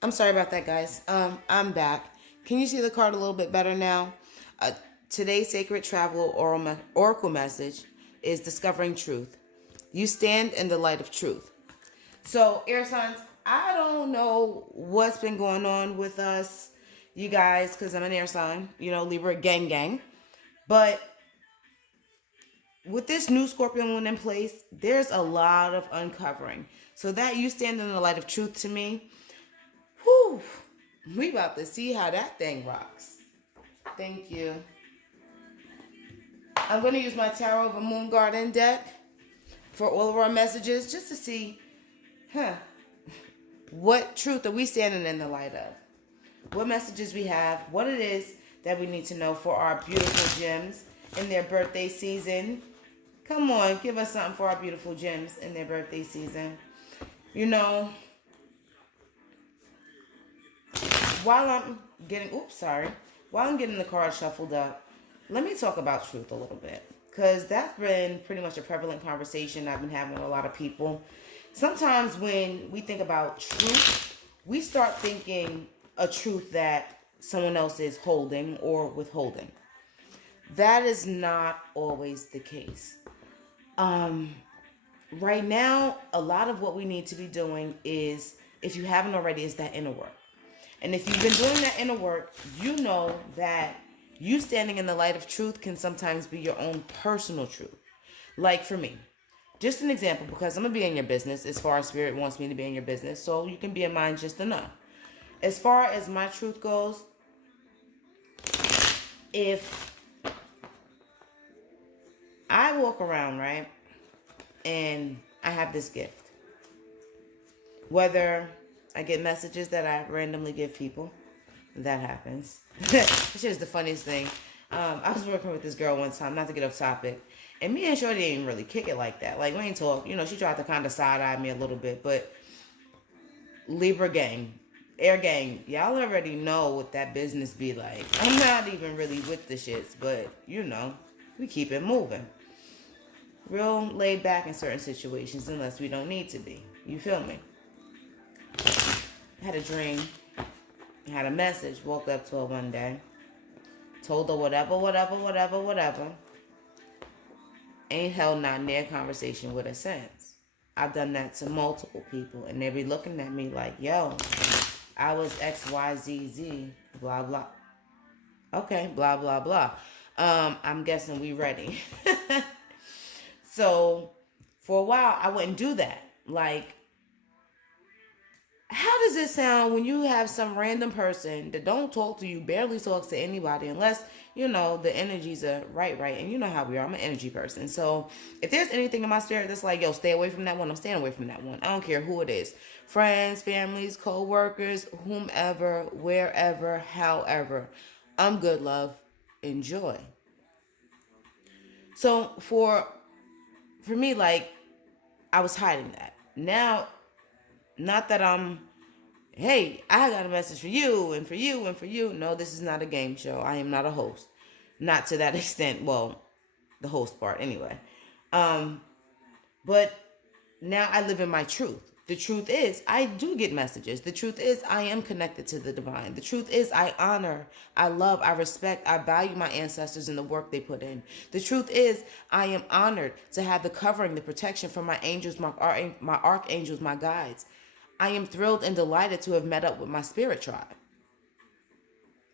I'm sorry about that, guys. I'm back. Can you see the card a little bit better now? Uh, Today's sacred travel oracle message is discovering truth. You stand in the light of truth. So, air signs, I don't know what's been going on with us, you guys, because I'm an air sign, Libra gang gang. But with this new Scorpio moon in place, there's a lot of uncovering. So that you stand in the light of truth to me, whew, we about to see how that thing rocks. Thank you. I'm going to use my Tarot of a Moon Garden deck for all of our messages just to see, huh, what truth are we standing in the light of? What messages we have, what it is that we need to know for our beautiful gems in their birthday season. Come on, give us something for our beautiful gems in their birthday season. You know, while I'm getting, while I'm getting the cards shuffled up, let me talk about truth a little bit. Because that's been pretty much a prevalent conversation I've been having with a lot of people. Sometimes when we think about truth, we start thinking a truth that someone else is holding or withholding. That is not always the case. Right now, a lot of what we need to be doing is, if you haven't already, is that inner work. And if you've been doing that inner work, you know that you standing in the light of truth can sometimes be your own personal truth. Like for me, just an example, because I'm going to be in your business as far as spirit wants me to be in your business, so you can be in mine just enough. As far as my truth goes, if I walk around, right, and I have this gift, whether I get messages that I randomly give people, that happens. Which is the funniest thing. I was working with this girl one time, not to get off topic, and me and Shorty didn't really kick it like that. Like, we ain't talk. She tried to kind of side-eye me a little bit, but Libra gang, air gang, y'all already know what that business be like. I'm not even really with the shits, but, we keep it moving. Real laid back in certain situations unless we don't need to be. You feel me? I had a dream. I had a message. Woke up to her one day. Told her whatever. Ain't held not near conversation with her since. I've done that to multiple people, and they be looking at me like, yo, I was XYZZ, blah, blah. Okay, blah, blah, blah. I'm guessing we ready. So, for a while, I wouldn't do that. Like, how does it sound when you have some random person that don't talk to you, barely talks to anybody, unless, the energies are right, and you know how we are. I'm an energy person. So if there's anything in my spirit that's like, yo, stay away from that one, I'm staying away from that one. I don't care who it is. Friends, families, co-workers, whomever, wherever, however. I'm good, love. Enjoy. So for me, like, I was hiding that. Now, not that hey, I got a message for you and for you and for you. No, this is not a game show. I am not a host. Not to that extent. Well, the host part anyway. But now I live in my truth. The truth is, I do get messages. The truth is, I am connected to the divine. The truth is, I honor, I love, I respect, I value my ancestors and the work they put in. The truth is, I am honored to have the covering, the protection from my angels, my archangels, my guides. I am thrilled and delighted to have met up with my spirit tribe.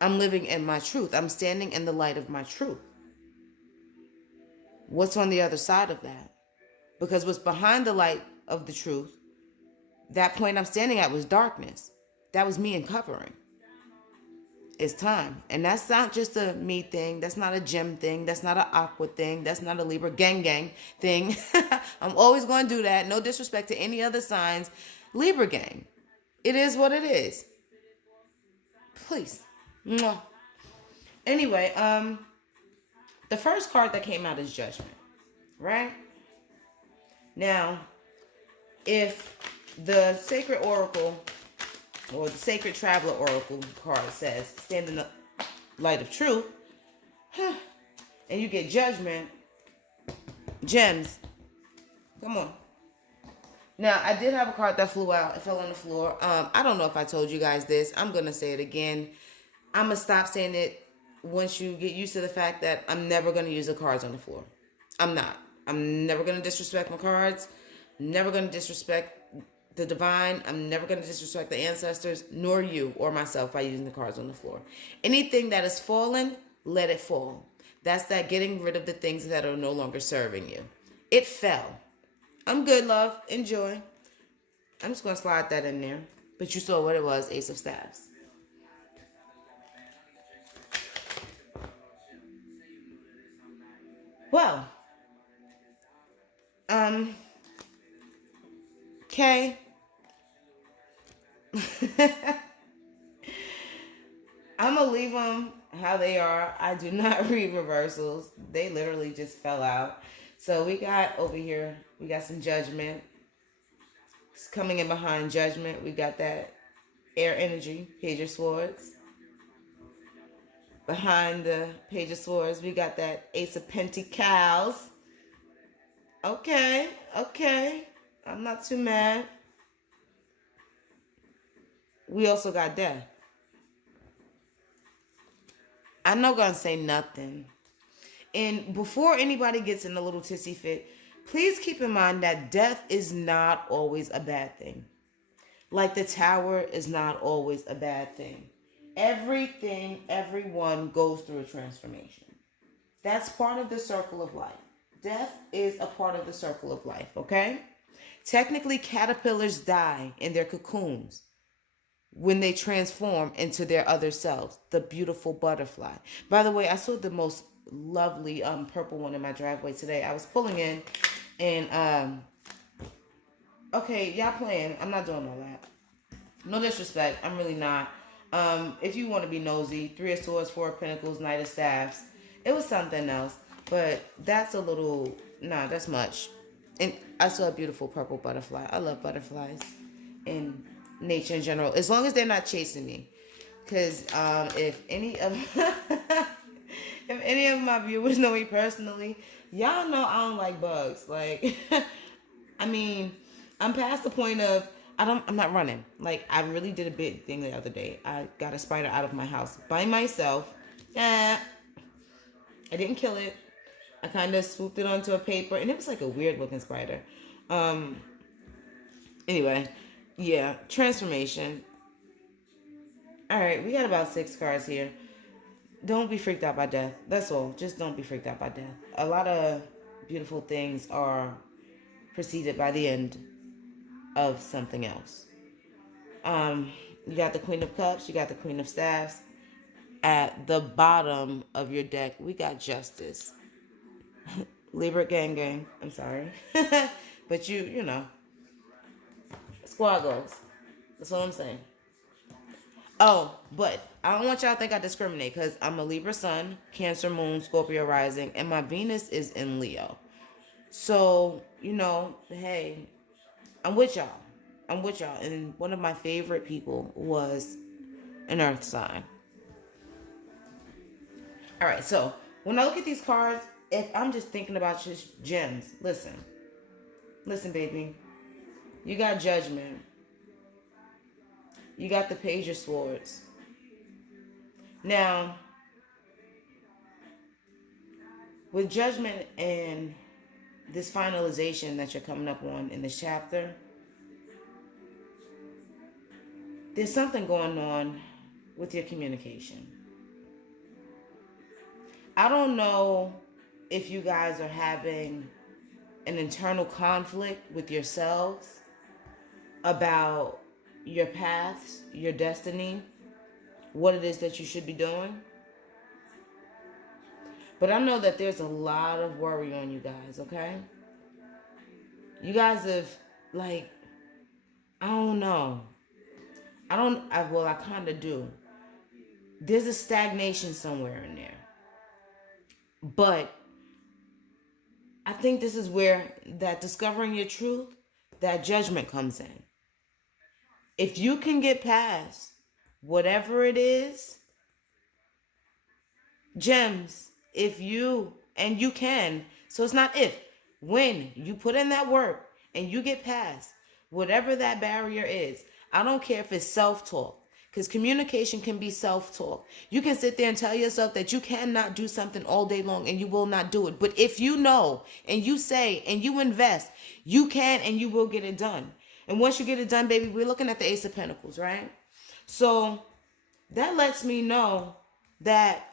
I'm living in my truth. I'm standing in the light of my truth. What's on the other side of that? Because what's behind the light of the truth, that point I'm standing at was darkness. That was me uncovering. It's time. And that's not just a me thing. That's not a gem thing. That's not an aqua thing. That's not a Libra gang thing. I'm always going to do that. No disrespect to any other signs. Libra gang. It is what it is. Please. Mwah. Anyway, the first card that came out is Judgment. Right? Now, if the Sacred Oracle or the Sacred Traveler Oracle card says, stand in the light of truth, and you get Judgment, gems, come on. Now, I did have a card that flew out. It fell on the floor. I don't know if I told you guys this. I'm going to say it again. I'm going to stop saying it once you get used to the fact that I'm never going to use the cards on the floor. I'm not. I'm never going to disrespect my cards. Never going to disrespect the divine. I'm never going to disrespect the ancestors, nor you or myself by using the cards on the floor. Anything that is fallen, let it fall. That's that getting rid of the things that are no longer serving you. It fell. I'm good, love. Enjoy. I'm just going to slide that in there. But you saw what it was, Ace of Staves. Well, okay. I'm going to leave them how they are. I do not read reversals. They literally just fell out. So we got over here, we got some judgment. It's coming in behind judgment. We got that air energy, Page of Swords. Behind the Page of Swords, we got that Ace of Pentacles. Okay, okay. I'm not too mad. We also got Death. I'm not going to say nothing. And before anybody gets in a little tissy fit, please keep in mind that death is not always a bad thing. Like the Tower is not always a bad thing. Everything, everyone goes through a transformation. That's part of the circle of life. Death is a part of the circle of life, okay? Technically, caterpillars die in their cocoons when they transform into their other selves, the beautiful butterfly. By the way, I saw the most lovely purple one in my driveway today. I was pulling in and okay, y'all playing. I'm not doing all that. No disrespect. I'm really not. If you want to be nosy, Three of Swords, Four of Pentacles, Knight of Staffs. It was something else. But that's a little, nah, that's much. And I saw a beautiful purple butterfly. I love butterflies and nature in general. As long as they're not chasing me. Because if any of if any of my viewers know me personally, y'all know I don't like bugs. Like, I mean, I'm past the point of I'm not running. Like, I really did a big thing the other day. I got a spider out of my house by myself. I didn't kill it. I kind of swooped it onto a paper, and it was like a weird looking spider. Anyway, yeah, transformation. All right, we got about 6 cards here. Don't be freaked out by death. That's all. Just don't be freaked out by death. A lot of beautiful things are preceded by the end of something else. You got the Queen of Cups. You got the Queen of Staffs. At the bottom of your deck, we got Justice. Libra gang gang. I'm sorry. But you know, squad goals. That's what I'm saying. Oh, but I don't want y'all to think I discriminate because I'm a Libra sun, Cancer moon, Scorpio rising, and my Venus is in Leo. So, you know, hey, I'm with y'all. I'm with y'all. And one of my favorite people was an earth sign. All right, so when I look at these cards, if I'm just thinking about just gems, listen, baby, you got Judgment, you got the Page of Swords. Now, with Judgment and this finalization that you're coming up on in this chapter, there's something going on with your communication. I don't know if you guys are having an internal conflict with yourselves about your paths, your destiny, what it is that you should be doing. But I know that there's a lot of worry on you guys, okay? You guys have, like, I don't know. I kind of do. There's a stagnation somewhere in there. But I think this is where that discovering your truth, that judgment comes in. If you can get past whatever it is, gems, if you, and you can, so it's not if, when you put in that work and you get past Whatever that barrier is, I don't care if it's self-talk. Because communication can be self-talk. You can sit there and tell yourself that you cannot do something all day long and you will not do it. But if you know and you say and you invest, you can and you will get it done. And once you get it done, baby, we're looking at the Ace of Pentacles, right? So that lets me know that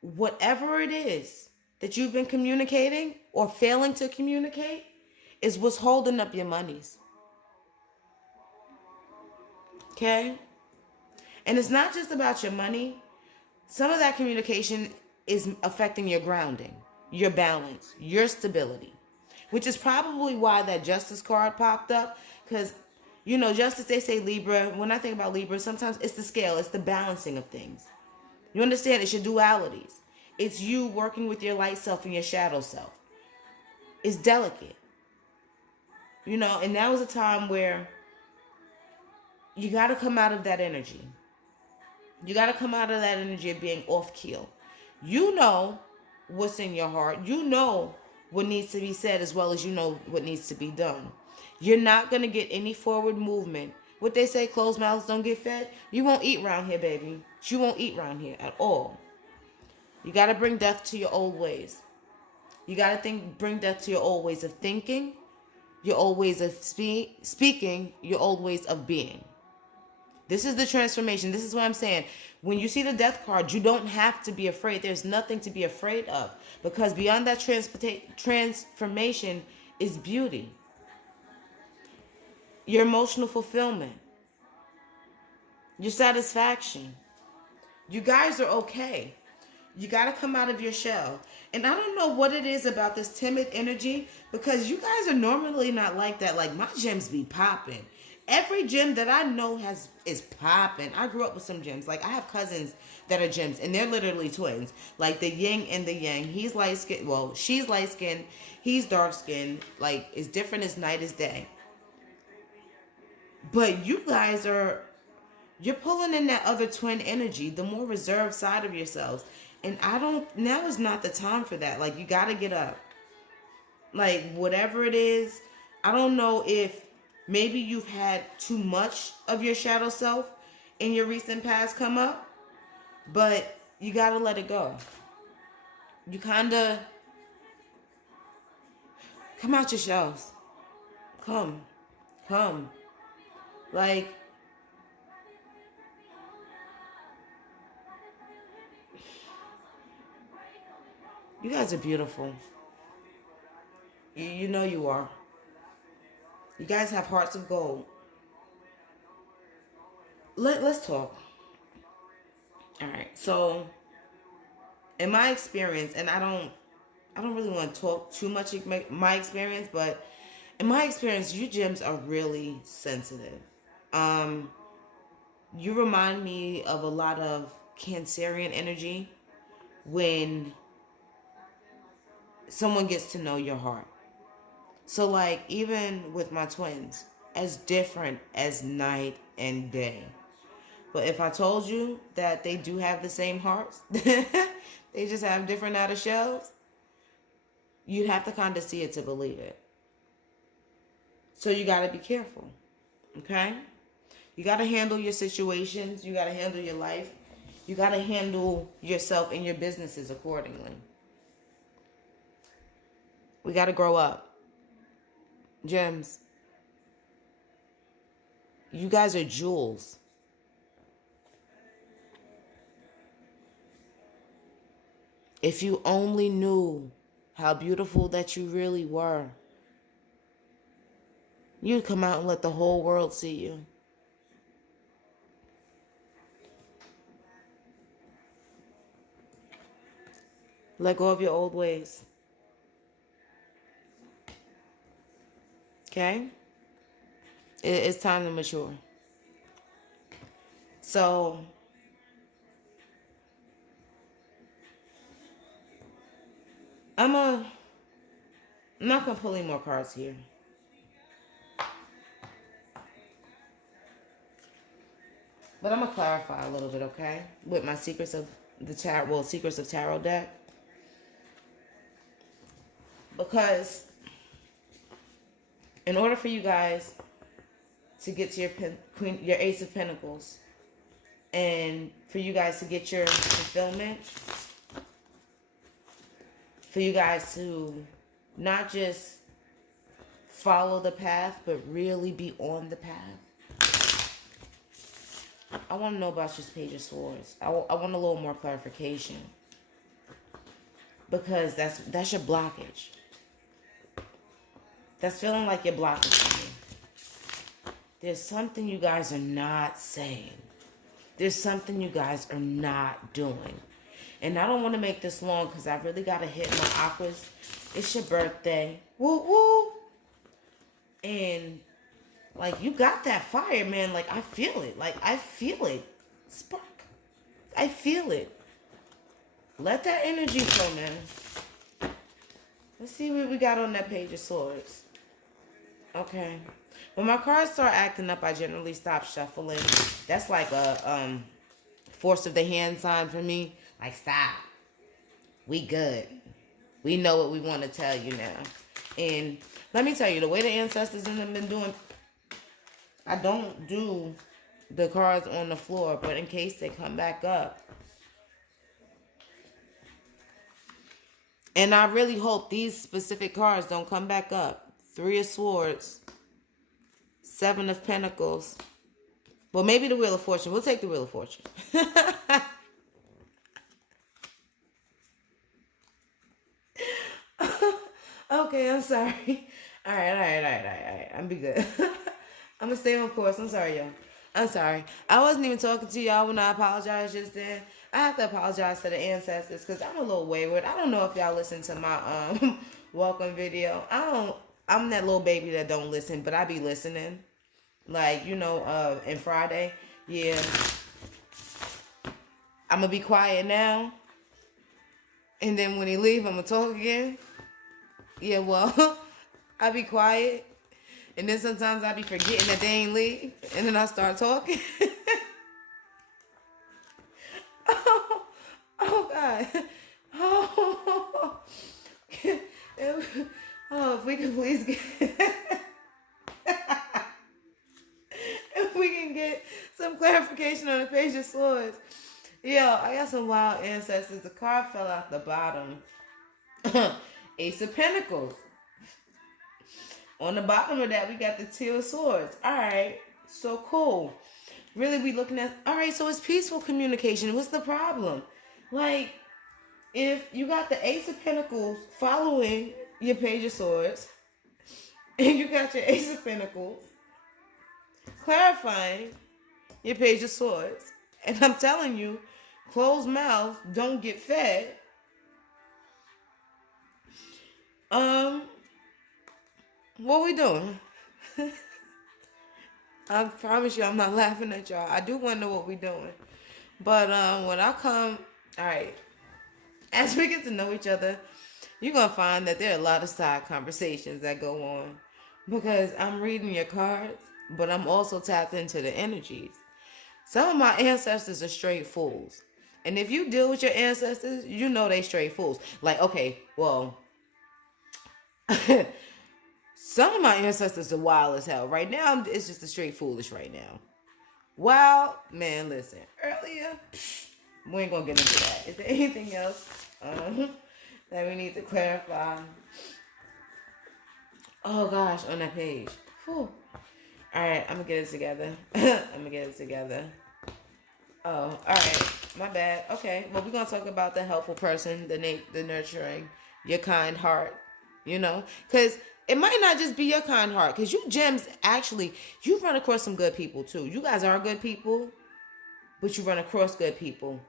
whatever it is that you've been communicating or failing to communicate is what's holding up your monies. Okay? And it's not just about your money. Some of that communication is affecting your grounding, your balance, your stability, which is probably why that Justice card popped up. Because, you know, Justice, they say Libra. When I think about Libra, sometimes it's the scale, it's the balancing of things. You understand? It's your dualities. It's you working with your light self and your shadow self. It's delicate. You know, and that was a time where you got to come out of that energy. You got to come out of that energy of being off keel. You know what's in your heart. You know what needs to be said as well as you know what needs to be done. You're not going to get any forward movement. What they say, closed mouths don't get fed. You won't eat around here, baby. You won't eat around here at all. You got to bring death to your old ways. You got to bring death to your old ways of thinking, your old ways of speaking, your old ways of being. This is the transformation. This is what I'm saying. When you see the death card, you don't have to be afraid. There's nothing to be afraid of. Because beyond that transformation is beauty. Your emotional fulfillment. Your satisfaction. You guys are okay. You got to come out of your shell. And I don't know what it is about this timid energy, because you guys are normally not like that. Like, my gems be popping. Every gem that I know is popping. I grew up with some gems. Like, I have cousins that are gems, and they're literally twins. Like, the yin and the yang. He's light skinned. Well, she's light skinned. He's dark skinned. Like, it's different as night as day. But you guys you're pulling in that other twin energy, the more reserved side of yourselves. And now is not the time for that. Like, you got to get up. Like, whatever it is, I don't know if maybe you've had too much of your shadow self in your recent past come up, but you got to let it go. You kind of come out your shells. Come. Like, you guys are beautiful. You know you are. You guys have hearts of gold. Let's talk. All right. So, in my experience, and I don't really want to talk too much my experience, but in my experience, you gems are really sensitive. You remind me of a lot of Cancerian energy when someone gets to know your heart. So, like, even with my twins, as different as night and day. But if I told you that they do have the same hearts, they just have different outer shells, you'd have to kind of see it to believe it. So you got to be careful, okay? You got to handle your situations. You got to handle your life. You got to handle yourself and your businesses accordingly. We got to grow up. Gems, you guys are jewels. If you only knew how beautiful that you really were, you'd come out and let the whole world see you. Let go of your old ways. Okay? It's time to mature. So, I'm not going to pull any more cards here. But I'm going to clarify a little bit, okay? With my Secrets of Tarot deck. Because in order for you guys to get to your queen, your Ace of Pentacles, and for you guys to get your fulfillment, for you guys to not just follow the path, but really be on the path. I want to know about your Page of Swords. I want a little more clarification, because that's your blockage. That's feeling like you're blocking something. There's something you guys are not saying. There's something you guys are not doing. And I don't want to make this long because I really got to hit my aquas. It's your birthday. Woo woo. And like, you got that fire, man. Like, I feel it. Like, I feel it. Spark. I feel it. Let that energy flow, man. Let's see what we got on that Page of Swords. Okay. When my cards start acting up, I generally stop shuffling. That's like a force of the hand sign for me. Like, stop. We good. We know what we want to tell you now. And let me tell you, the way the ancestors have been doing, I don't do the cards on the floor, but in case they come back up. And I really hope these specific cards don't come back up. 3 of Swords, 7 of Pentacles. Well, maybe the Wheel of Fortune. We'll take the Wheel of Fortune. Okay, I'm sorry. All right. I'm be good. I'm gonna stay on course. I'm sorry, y'all. I'm sorry. I wasn't even talking to y'all when I apologized just then. I have to apologize to the ancestors because I'm a little wayward. I don't know if y'all listen to my welcome video. I'm that little baby that don't listen, but I be listening. Like, you know, and Friday, yeah. I'm gonna be quiet now. And then when he leave, I'm gonna talk again. Yeah, well, I be quiet. And then sometimes I be forgetting that they ain't leave. And then I start talking. Oh, God. Oh, if we can please get... if we can get some clarification on the Page of Swords. Yo, I got some wild ancestors. The card fell out the bottom. Ace of Pentacles. On the bottom of that, we got the 2 of Swords. All right, so cool. Really, we looking at... All right, so it's peaceful communication. What's the problem? Like, if you got the Ace of Pentacles following your Page of Swords, and you got your Ace of Pentacles clarifying your Page of Swords, and I'm telling you, closed mouths don't get fed. What we doing? I promise you I'm not laughing at y'all. I do want to know what we doing. But when I come, all right, as we get to know each other, you're going to find that there are a lot of side conversations that go on. Because I'm reading your cards, but I'm also tapped into the energies. Some of my ancestors are straight fools. And if you deal with your ancestors, you know they straight fools. Like, okay, well... some of my ancestors are wild as hell. Right now, it's just a straight foolish right now. Wow, man, listen. Earlier, we ain't gonna get into that. Is there anything else that we need to clarify? Oh, gosh, on that page. Whew. All right, I'm gonna get it together. Oh, all right. My bad. Okay, well, we're gonna talk about the helpful person, the nurturing, your kind heart, you know? Because... it might not just be your kind heart, because you gems, actually, you run across some good people, too. You guys are good people, but you run across good people.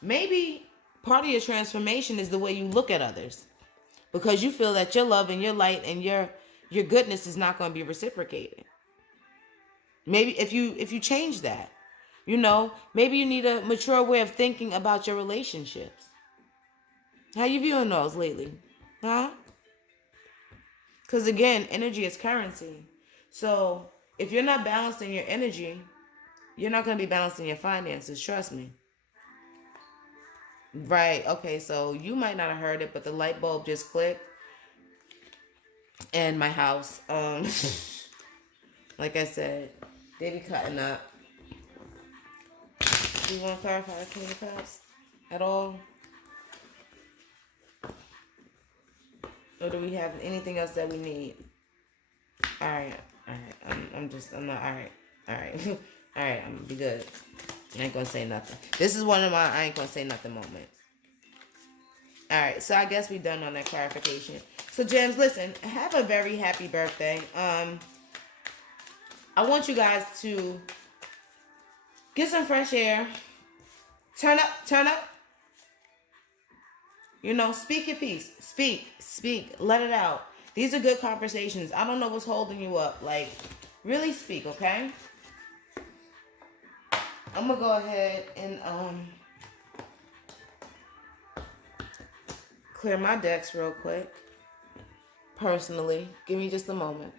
Maybe part of your transformation is the way you look at others, because you feel that your love and your light and your goodness is not going to be reciprocated. Maybe if you change that, you know, maybe you need a mature way of thinking about your relationships. How you viewing those lately? Huh? Because again, energy is currency. So if you're not balancing your energy, you're not going to be balancing your finances. Trust me. Right. Okay. So you might not have heard it, but the light bulb just clicked in my house. Like I said, They be cutting up. Do you want to clarify the King of Cups at all? Or do we have anything else that we need? Alright. Alright. I'm not, alright. Alright. Alright, I'm gonna be good. I ain't gonna say nothing. This is one of my I ain't gonna say nothing moments. Alright, so I guess we done on that clarification. So Gems, listen, have a very happy birthday. I want you guys to get some fresh air. Turn up. You know, speak your piece. Speak. Let it out. These are good conversations. I don't know what's holding you up. Like, really speak, okay? I'm gonna go ahead and clear my decks real quick. Personally, give me just a moment.